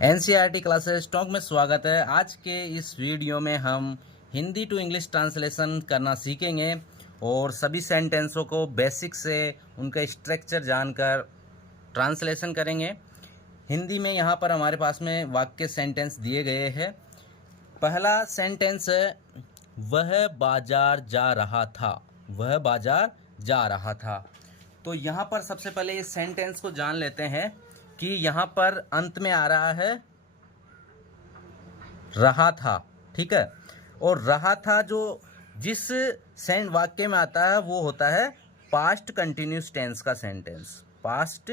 NCERT classes talk में स्वागत है। आज के इस वीडियो में हम हिंदी टू इंग्लिश ट्रांसलेशन करना सीखेंगे और सभी सेंटेंसों को बेसिक से उनका स्ट्रक्चर जानकर ट्रांसलेशन करेंगे। हिंदी में यहाँ पर हमारे पास में वाक्य सेंटेंस दिए गए हैं। पहला सेंटेंस है, वह बाजार जा रहा था। वह बाजार जा रहा था। तो यहाँ पर सबसे पहले इस सेंटेंस को जान लेते हैं कि यहाँ पर अंत में आ रहा है रहा था, ठीक है। और रहा था जो जिस वाक्य में आता है वो होता है पास्ट कंटिन्यूस टेंस का सेंटेंस। पास्ट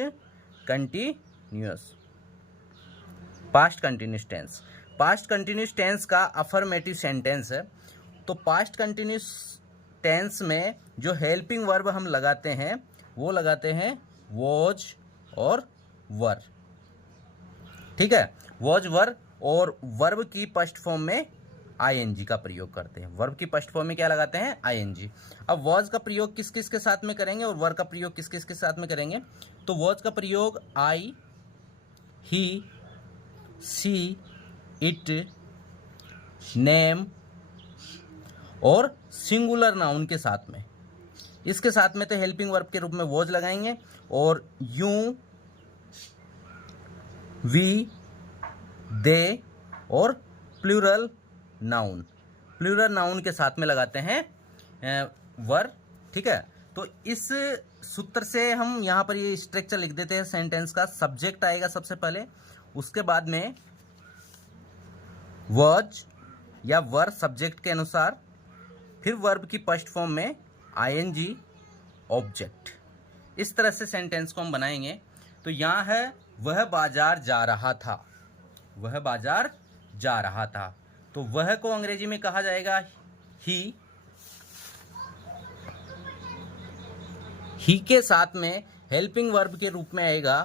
कंटिन्यूस टेंस का अफर्मेटिव सेंटेंस है। तो पास्ट कंटिन्यूस टेंस में जो हेल्पिंग वर्ब हम लगाते हैं वो लगाते हैं वॉज और वर, ठीक है। वॉज वर और वर्ब की फर्स्ट फॉर्म में आईएनजी का प्रयोग करते हैं। वर्ब की फर्स्ट फॉर्म में क्या लगाते हैं? आईएनजी। अब वॉज का प्रयोग किस किस के साथ में करेंगे और वर्ब का प्रयोग किस किस के साथ में करेंगे? तो वॉज का प्रयोग आई, ही, सी, इट, नेम और सिंगुलर नाउन के साथ में। इसके साथ में तो हेल्पिंग वर्ब के रूप में वॉज लगाएंगे और यूं, वी, दे और प्लूरल नाउन के साथ में लगाते हैं वर, ठीक है। तो इस सूत्र से हम यहाँ पर ये स्ट्रक्चर लिख देते हैं सेंटेंस का। सब्जेक्ट आएगा सबसे पहले, उसके बाद में वॉज या वर सब्जेक्ट के अनुसार, फिर वर्ब की फर्स्ट फॉर्म में आईएनजी ऑब्जेक्ट। इस तरह से सेंटेंस को हम बनाएंगे। तो यहाँ है वह बाजार जा रहा था। वह बाजार जा रहा था। तो वह को अंग्रेजी में कहा जाएगा ही। ही के साथ में हेल्पिंग वर्ब के रूप में आएगा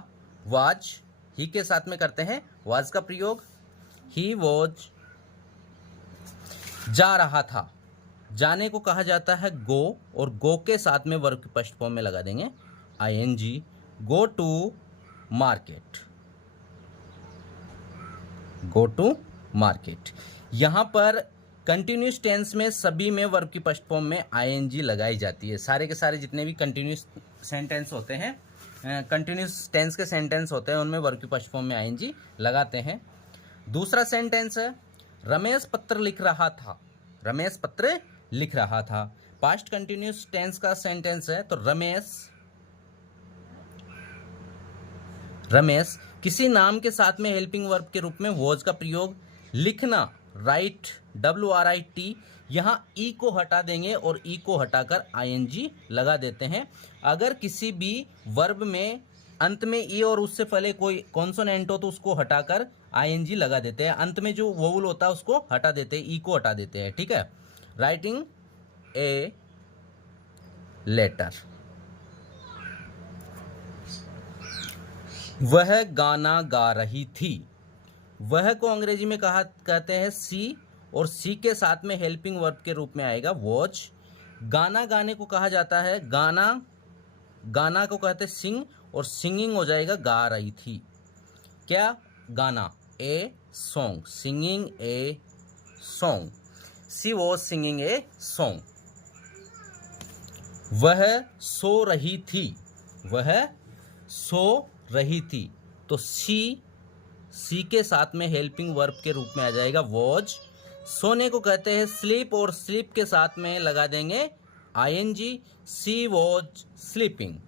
वाज। ही के साथ में करते हैं वाज का प्रयोग। ही वॉज जा रहा था। जाने को कहा जाता है गो और गो के साथ में वर्ब की फर्स्ट फॉर्म में लगा देंगे ING. Go to market. Go to market. यहां पर कंटिन्यूस टेंस में सभी में वर्ब की फर्स्ट फॉर्म में आईएनजी लगाई जाती है। सारे के सारे जितने भी कंटिन्यूस सेंटेंस होते हैं, कंटिन्यूस टेंस के सेंटेंस होते हैं, उनमें वर्ब की फर्स्ट फॉर्म में आईएनजी लगाते हैं। दूसरा सेंटेंस है, रमेश पत्र लिख रहा था। रमेश पत्र लिख रहा था। पास्ट कंटिन्यूस टेंस का सेंटेंस है। तो रमेश किसी नाम के साथ में हेल्पिंग वर्ब के रूप में वॉज का प्रयोग। लिखना, राइट, WRIT, यहाँ ई को हटा देंगे और ई को हटाकर आईएनजी लगा देते हैं। अगर किसी भी वर्ब में अंत में ई और उससे पहले कोई कॉन्सोनेंट हो तो उसको हटाकर आईएनजी लगा देते हैं। अंत में जो वोवल होता है उसको हटा देते हैं, ई को हटा देते हैं, ठीक है। Writing a letter. वह गाना गा रही थी। वह को अंग्रेजी में कहते हैं सी और सी के साथ में हेल्पिंग वर्ब के रूप में आएगा वॉच। गाना गाने को कहा जाता है गाना को कहते हैं सिंग और सिंगिंग हो जाएगा गा रही थी। क्या? गाना, a song, singing a song. She was singing a song. वह सो रही थी। वह सो रही थी। तो सी के साथ में हेल्पिंग वर्ब के रूप में आ जाएगा वॉज। सोने को कहते हैं स्लीप और स्लीप के साथ में लगा देंगे आईएनजी। She was sleeping.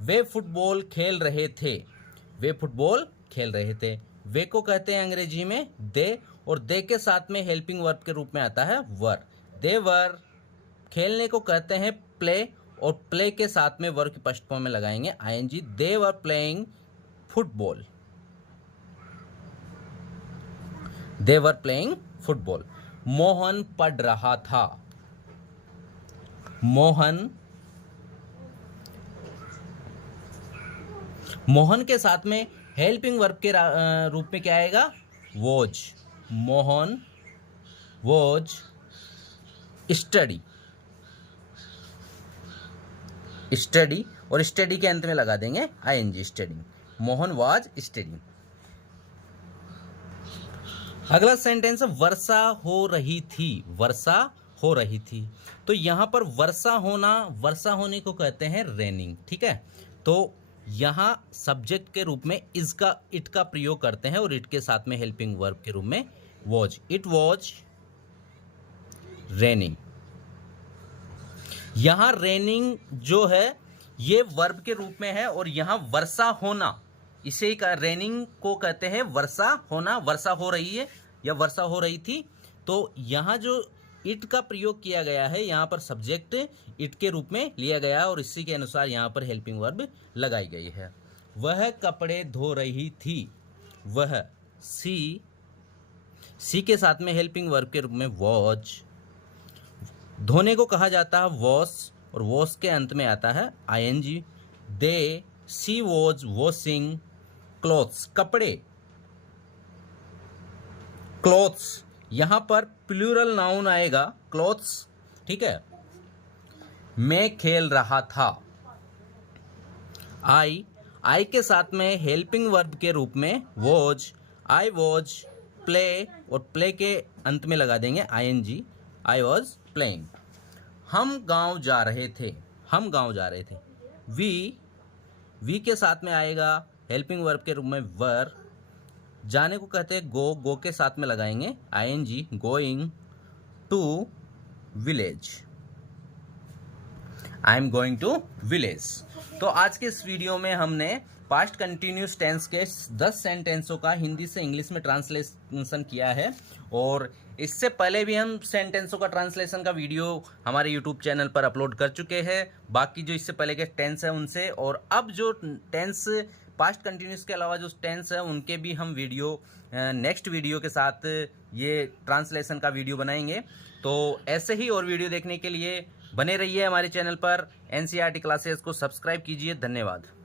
वे फुटबॉल खेल रहे थे। वे फुटबॉल खेल रहे थे। वे को कहते हैं अंग्रेजी में दे और दे के साथ में हेल्पिंग वर्ब के रूप में आता है वर। दे वर। खेलने को कहते हैं प्ले और प्ले के साथ में वर्ब की फर्स्ट फॉर्म में लगाएंगे ING. They were playing football. They were playing football. Mohan पढ़ रहा था। मोहन के साथ में हेल्पिंग वर्ब के रूप में क्या आएगा? वॉज। Mohan was study. और स्टडी के अंत में लगा देंगे ING, study. Mohan was study. अगला सेंटेंस है वर्षा हो रही थी, वर्षा हो रही थी। तो यहाँ पर वर्षा होना, वर्षा होने को कहते हैं रेनिंग, ठीक है। तो यहाँ सब्जेक्ट के रूप में इसका इट का प्रयोग करते हैं और इट के साथ में हेल्पिंग वर्ब के रूप में वॉज, इट वॉज रेनिंग। यहाँ रेनिंग जो है ये वर्ब के रूप में है और यहाँ वर्षा होना, इसे रेनिंग को कहते हैं वर्षा होना, वर्षा हो रही है या वर्षा हो रही थी। तो यहाँ जो इट का प्रयोग किया गया है, यहाँ पर सब्जेक्ट इट के रूप में लिया गया है और इसी के अनुसार यहाँ पर हेल्पिंग वर्ब लगाई गई है। वह कपड़े धो रही थी, वह सी के साथ में हेल्पिंग वर्ब के रूप में वॉज। धोने को कहा जाता है वॉश और वॉश के अंत में आता है ING. They she was washing clothes, कपड़े, क्लॉथ्स, यहां पर प्लूरल नाउन आएगा क्लॉथ्स, ठीक है। मैं खेल रहा था, आई के साथ में हेल्पिंग वर्ब के रूप में वॉज, आई वॉज प्ले और प्ले के अंत में लगा देंगे आईएनजी, आई वॉज प्लेइंग। हम गांव जा रहे थे, हम गांव जा रहे थे। वी के साथ में आएगा हेल्पिंग वर्ब के रूप में वर। जाने को कहते हैं गो के साथ में लगाएंगे ING, going to village, I am going to village. तो आज के इस वीडियो में हमने पास्ट कंटिन्यूस टेंस के 10 सेंटेंसों का हिंदी से इंग्लिश में ट्रांसलेशन किया है और इससे पहले भी हम सेंटेंसों का ट्रांसलेशन का वीडियो हमारे यूट्यूब चैनल पर अपलोड कर चुके हैं, बाकी जो इससे पहले के टेंस है उनसे। और अब जो टेंस पास्ट कंटिन्यूस के अलावा जो टेंस है उनके भी हम वीडियो नेक्स्ट वीडियो के साथ ये ट्रांसलेशन का वीडियो बनाएंगे। तो ऐसे ही और वीडियो देखने के लिए बने रहिए हमारे चैनल पर। एनसीईआरटी क्लासेस को सब्सक्राइब कीजिए। धन्यवाद।